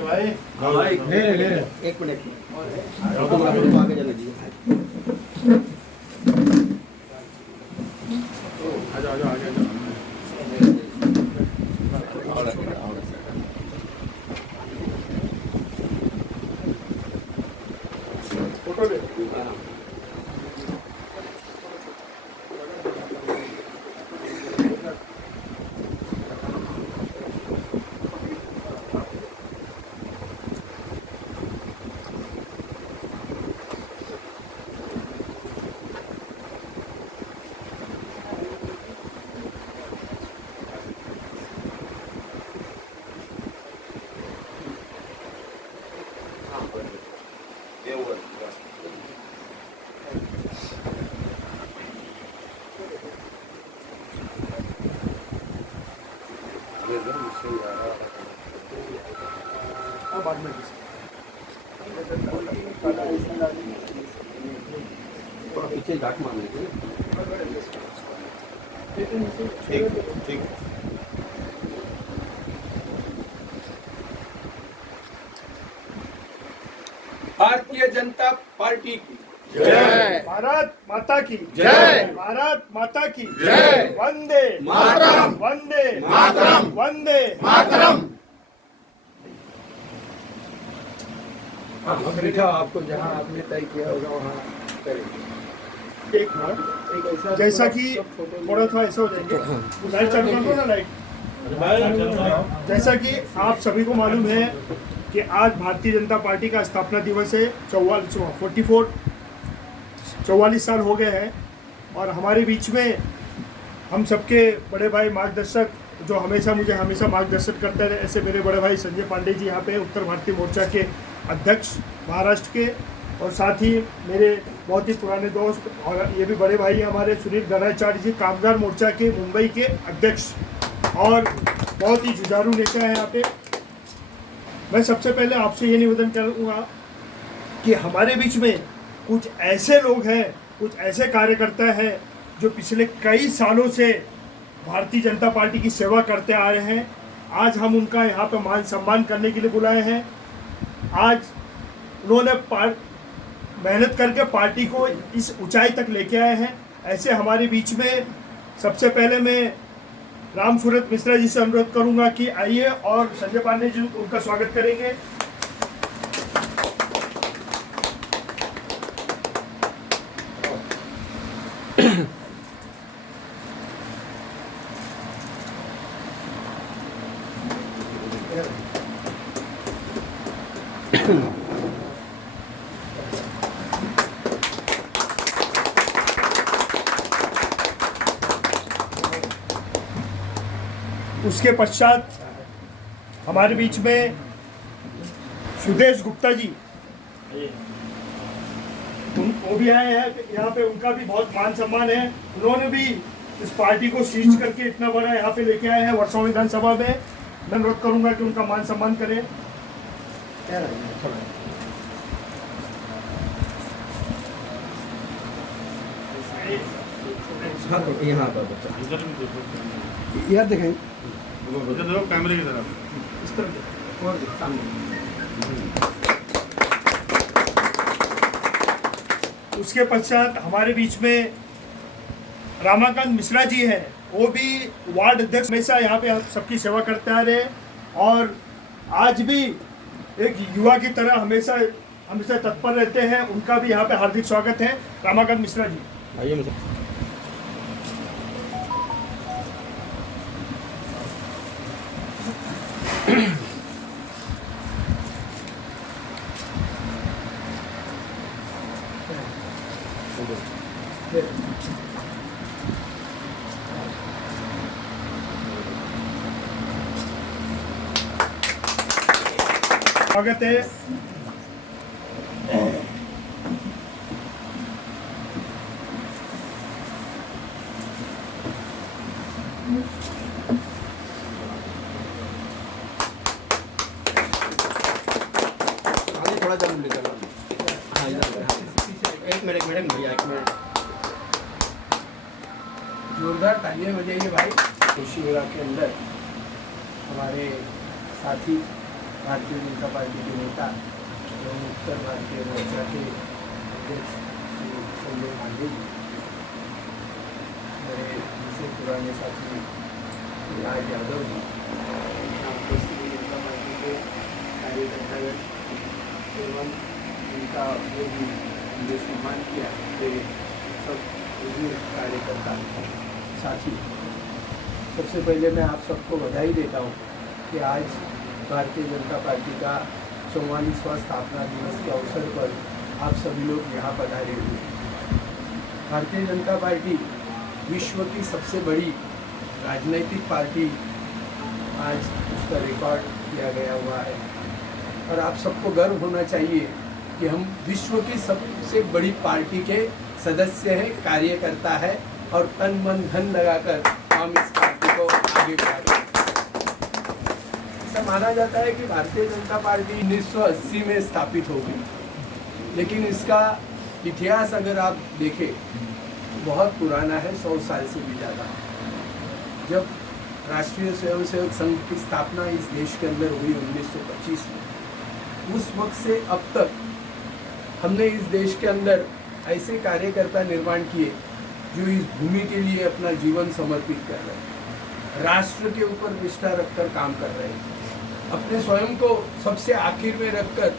भाई हाँ भाई ले रहे एक मिनट फोटोग्राफर को आगे जाने दीजिए। आजा आजा आजा फोटो ले बाद में थोड़ा पीछे डाक मारने के ठीक ठीक। भारतीय जनता पार्टी की जय भारत माता की जय भारत माता की जय वंदे मातरम वंदे मातरम वंदे मातरम। मीठा आपको जहाँ आपने तय किया होगा वहाँ करेंगे। एक मिनट जैसा कि थोड़ा सा ऐसा हो जाएंगे लाइट चालू कर दो ना लाइट। जैसा कि आप सभी को मालूम है कि आज भारतीय जनता पार्टी का स्थापना दिवस है। 44 साल हो गए हैं और हमारे बीच में हम सबके बड़े भाई मार्गदर्शक जो मुझे हमेशा मार्गदर्शन करते रहे, ऐसे मेरे बड़े भाई संजय पांडे जी यहाँ पे उत्तर भारतीय मोर्चा के अध्यक्ष महाराष्ट्र के, और साथ ही मेरे बहुत ही पुराने दोस्त और ये भी बड़े भाई हैं हमारे सुनील गणाचार्य जी कामगार मोर्चा के मुंबई के अध्यक्ष और बहुत ही जुझारू नेता है यहाँ पे। मैं सबसे पहले आपसे ये निवेदन करूँगा कि हमारे बीच में कुछ ऐसे लोग हैं, कुछ ऐसे कार्यकर्ता हैं जो पिछले कई सालों से भारतीय जनता पार्टी की सेवा करते आ रहे हैं। आज हम उनका यहाँ पे मान सम्मान करने के लिए बुलाए हैं। आज उन्होंने मेहनत करके पार्टी को इस ऊंचाई तक लेके आए हैं। ऐसे हमारे बीच में सबसे पहले मैं राम सूरत मिश्रा जी से अनुरोध करूंगा कि आइए और संजय पांडे जी उनका स्वागत करेंगे। उसके पश्चात हमारे बीच में सुदेश गुप्ता जी वो भी आए हैं यहाँ पे। उनका भी बहुत मान सम्मान है। उन्होंने भी इस पार्टी को सीज करके इतना बड़ा यहाँ पे लेके आए हैं वर्षों विधानसभा में। मैं अनुरोध करूंगा कि उनका मान सम्मान करें। यहाँ पर यार देखें कैमरे की तरफ इस तरह और सामने। उसके पश्चात हमारे बीच में रामाकांत मिश्रा जी हैं। वो भी वार्ड अध्यक्ष हमेशा यहाँ पे सबकी सेवा करते आ रहे हैं और आज भी एक युवा की तरह हमेशा तत्पर रहते हैं। उनका भी यहाँ पे हार्दिक स्वागत है। रामाकांत मिश्रा जी आइए। स्वागत है। थोड़ा जल्दी लेकर हाँ इधर एक मिनट भैया एक मिनट। जोरदार तालियां बजाइए भाई। शिवरा के अंदर हमारे साथी भारतीय जनता पार्टी के नेता एवं उत्तर भारतीय मोर्चा के अध्यक्ष श्री संजय पांडे जी, मेरे दूसरे पुराने साथी राज यादव जी, भारतीय जनता पार्टी के कार्यकर्तागण एवं उनका जो भी हमने सम्मान किया वे सब बुजुर्ग कार्यकर्ता साथी, सबसे पहले मैं आप सबको बधाई देता हूँ कि आज भारतीय जनता पार्टी का 44वां स्थापना दिवस के अवसर पर आप सभी लोग यहाँ पधारे हुए हैं। भारतीय जनता पार्टी विश्व की सबसे बड़ी राजनीतिक पार्टी, आज उसका रिकॉर्ड किया गया हुआ है और आप सबको गर्व होना चाहिए कि हम विश्व की सबसे बड़ी पार्टी के सदस्य हैं, कार्यकर्ता है और तन मन धन लगाकर हम इस पार्टी को आगे बढ़ा रहे हैं। ऐसा माना जाता है कि भारतीय जनता पार्टी 1980 में स्थापित हो गई, लेकिन इसका इतिहास अगर आप देखें बहुत पुराना है, 100 साल से भी ज़्यादा। जब राष्ट्रीय स्वयंसेवक संघ की स्थापना इस देश के अंदर हुई 1925 में, उस वक्त से अब तक हमने इस देश के अंदर ऐसे कार्यकर्ता निर्माण किए जो इस भूमि के लिए अपना जीवन समर्पित कर रहे हैं, राष्ट्र के ऊपर निष्ठा रखकर काम कर रहे हैं, अपने स्वयं को सबसे आखिर में रखकर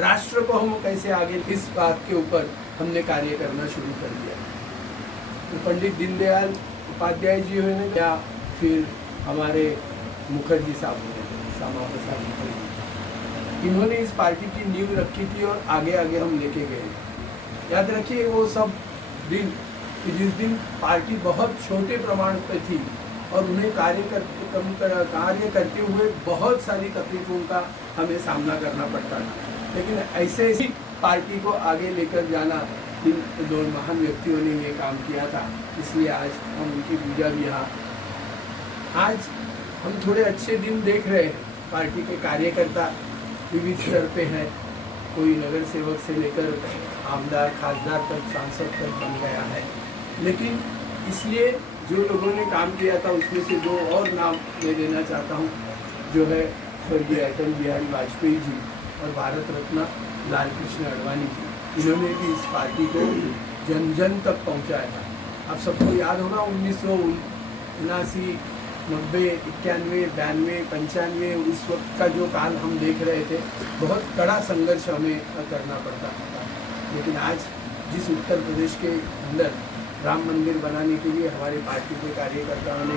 राष्ट्र को हम कैसे आगे, इस बात के ऊपर हमने कार्य करना शुरू कर दिया। तो पंडित दीनदयाल उपाध्याय जी ने या फिर हमारे मुखर्जी साहब ने, श्यामा प्रसाद मुखर्जी, इन्होंने इस पार्टी की नींव रखी थी और आगे आगे हम लेके गए। याद रखिए वो सब दिन कि जिस दिन पार्टी बहुत छोटे प्रमाण पर थी और उन्हें कार्य करते हुए बहुत सारी तकलीफों का हमें सामना करना पड़ता था, लेकिन ऐसे ही पार्टी को आगे लेकर जाना इन दो महान व्यक्तियों ने ये काम किया था, इसलिए आज हम उनकी पूजा भी यहाँ। आज हम थोड़े अच्छे दिन देख रहे हैं, पार्टी के कार्यकर्ता विविध स्तर पे हैं, कोई नगर सेवक से लेकर आमदार खासदार तक, सांसद तक बन गया है, लेकिन इसलिए जो लोगों ने काम किया था उसमें से दो और नाम मैं देना चाहता हूँ, जो है स्वर्गीय अटल बिहारी वाजपेयी जी और भारत रत्न लाल कृष्ण आडवाणी जी। इन्होंने भी इस पार्टी को जन जन तक पहुँचाया था। आप सबको याद होगा 1979, 90, 91, 92, 95 उस वक्त का जो काल हम देख रहे थे, बहुत कड़ा संघर्ष हमें करना पड़ता था, लेकिन आज जिस उत्तर प्रदेश के अंदर राम मंदिर बनाने के लिए हमारी पार्टी के कार्यकर्ताओं ने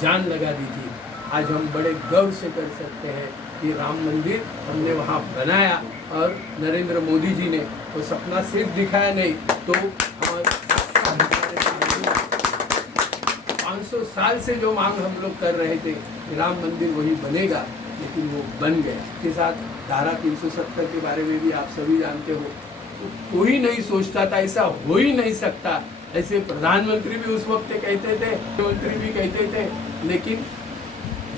जान लगा दी थी, आज हम बड़े गर्व से कर सकते हैं कि राम मंदिर हमने वहाँ बनाया और नरेंद्र मोदी जी ने वो सपना सिर्फ दिखाया नहीं तो हमारे 500 साल से जो मांग हम लोग कर रहे थे कि राम मंदिर वही बनेगा, लेकिन वो बन गया। इसके साथ धारा 370 के बारे में भी आप सभी जानते हो, तो कोई नहीं सोचता था, ऐसा हो ही नहीं सकता। ऐसे प्रधानमंत्री भी उस वक्त कहते थे, मुख्यमंत्री भी कहते थे, लेकिन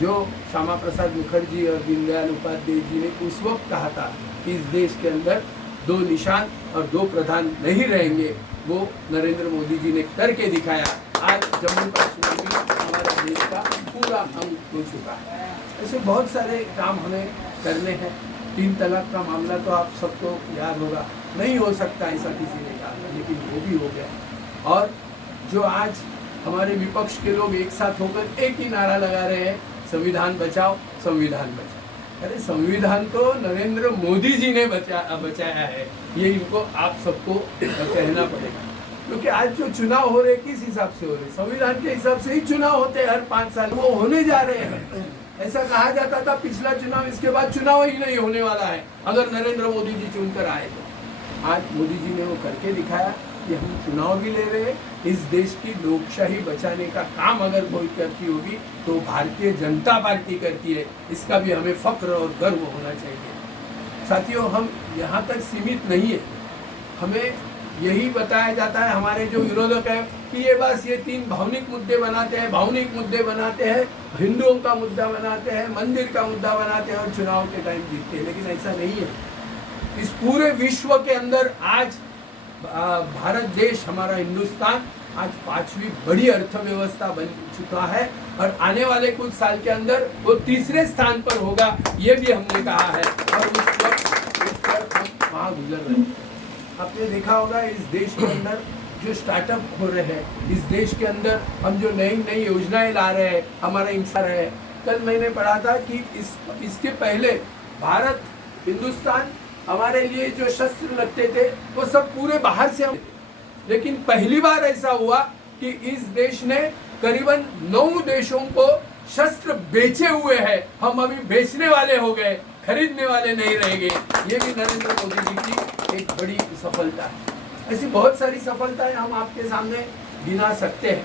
जो श्यामा प्रसाद मुखर्जी और दीनदयाल उपाध्याय जी ने उस वक्त कहा था कि इस देश के अंदर दो निशान और दो प्रधान नहीं रहेंगे, वो नरेंद्र मोदी जी ने करके दिखाया। आज जम्मू कश्मीर भी हमारे देश का पूरा अंग हो चुका है। ऐसे बहुत सारे काम हमें करने हैं। 3 तलाक का मामला तो आप सबको याद होगा, नहीं हो सकता ऐसा किसी ने कहा, लेकिन वो भी हो गया। और जो आज हमारे विपक्ष के लोग एक साथ होकर एक ही नारा लगा रहे हैं, संविधान बचाओ, संविधान बचाओ। अरे संविधान तो नरेंद्र मोदी जी ने बचाया है, ये इनको आप सबको कहना पड़ेगा। क्योंकि आज जो चुनाव हो रहे किस हिसाब से हो रहे, संविधान के हिसाब से ही चुनाव होते हैं हर 5 साल, वो होने जा रहे हैं। ऐसा कहा जाता था पिछला चुनाव, इसके बाद चुनाव ही नहीं होने वाला है अगर नरेंद्र मोदी जी चुनकर आए तो। आज मोदी जी ने वो करके दिखाया कि हम चुनाव भी ले रहे हैं। इस देश की लोकशाही बचाने का काम अगर कोई करती होगी तो भारतीय जनता पार्टी करती है, इसका भी हमें फक्र और गर्व होना चाहिए। साथियों, हम यहाँ तक सीमित नहीं है, हमें यही बताया जाता है हमारे जो विरोधक है कि ये बस ये 3 भावनिक मुद्दे बनाते हैं, भावनिक मुद्दे बनाते हैं, हिंदुओं का मुद्दा बनाते हैं, मंदिर का मुद्दा बनाते हैं और चुनाव के टाइम जीतते हैं, लेकिन ऐसा नहीं है। इस पूरे विश्व के अंदर आज भारत देश, हमारा हिंदुस्तान आज 5वीं बड़ी अर्थव्यवस्था बन चुका है और आने वाले कुछ साल के अंदर वो तीसरे स्थान पर होगा, ये भी हमने कहा है और उस पर हम वहाँ गुजर रहे हैं। आपने देखा होगा इस देश के अंदर जो स्टार्टअप हो रहे हैं, इस देश के अंदर हम जो नई नई योजनाएं ला रहे हैं, हमारा इंसान रहे हैं। कल मैंने पढ़ा था कि इसके पहले भारत, हिंदुस्तान, हमारे लिए जो शस्त्र लगते थे वो सब पूरे बाहर से, लेकिन पहली बार ऐसा हुआ कि इस देश ने करीबन 9 देशों को शस्त्र बेचे हुए हैं। हम अभी बेचने वाले हो गए, खरीदने वाले नहीं रहेंगे। ये भी नरेंद्र मोदी जी की एक बड़ी सफलता है। ऐसी बहुत सारी सफलताएं हम आपके सामने गिना सकते हैं।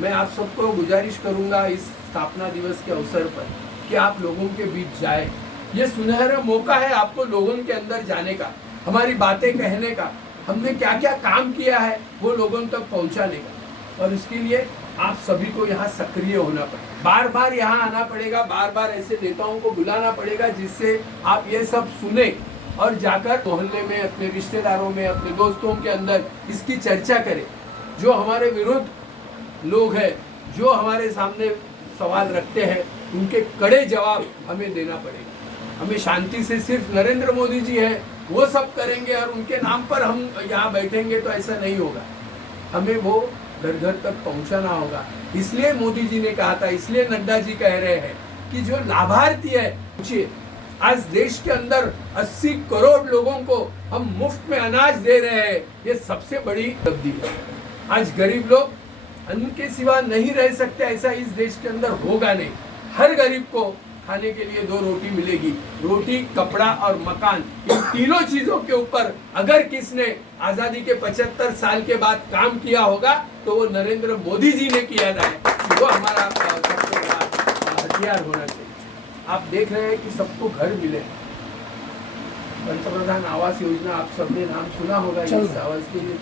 मैं आप सबको गुजारिश करूंगा इस स्थापना दिवस के अवसर पर कि आप लोगों के बीच जाए। ये सुनहरा मौका है आपको लोगों के अंदर जाने का, हमारी बातें कहने का, हमने क्या क्या काम किया है वो लोगों तक पहुंचाने का। और इसके लिए आप सभी को यहाँ सक्रिय होना पड़ेगा, बार बार यहाँ आना पड़ेगा, बार बार ऐसे नेताओं को बुलाना पड़ेगा जिससे आप ये सब सुने और जाकर मोहल्ले में, अपने रिश्तेदारों में, अपने दोस्तों के अंदर इसकी चर्चा करें। जो हमारे विरुद्ध लोग हैं, जो हमारे सामने सवाल रखते हैं, उनके कड़े जवाब हमें देना पड़ेगा। हमें शांति से सिर्फ नरेंद्र मोदी जी है वो सब करेंगे और उनके नाम पर हम यहाँ बैठेंगे तो ऐसा नहीं होगा। हमें वो घर घर तक पहुँचाना होगा। इसलिए मोदी जी ने कहा था, इसलिए नड्डा जी कह रहे हैं कि जो लाभार्थी है, पूछिए आज देश के अंदर 80 करोड़ लोगों को हम मुफ्त में अनाज दे रहे हैं, ये सबसे बड़ी उपलब्धि है। आज गरीब लोग अन्न के सिवा नहीं रह सकते, ऐसा इस देश के अंदर होगा नहीं। हर गरीब को खाने के लिए 2 रोटी मिलेगी। रोटी, कपड़ा और मकान, इन तीनों चीजों के ऊपर अगर किसने आजादी के 75 साल के बाद काम किया होगा तो वो नरेंद्र मोदी जी ने किया है। वो हमारा सबसे बड़ा हथियार होना चाहिए। आप देख रहे हैं कि सबको घर मिले। पंतप्रधान आवास योजना आप सबने नाम सुना होगा। इस आवास के लिए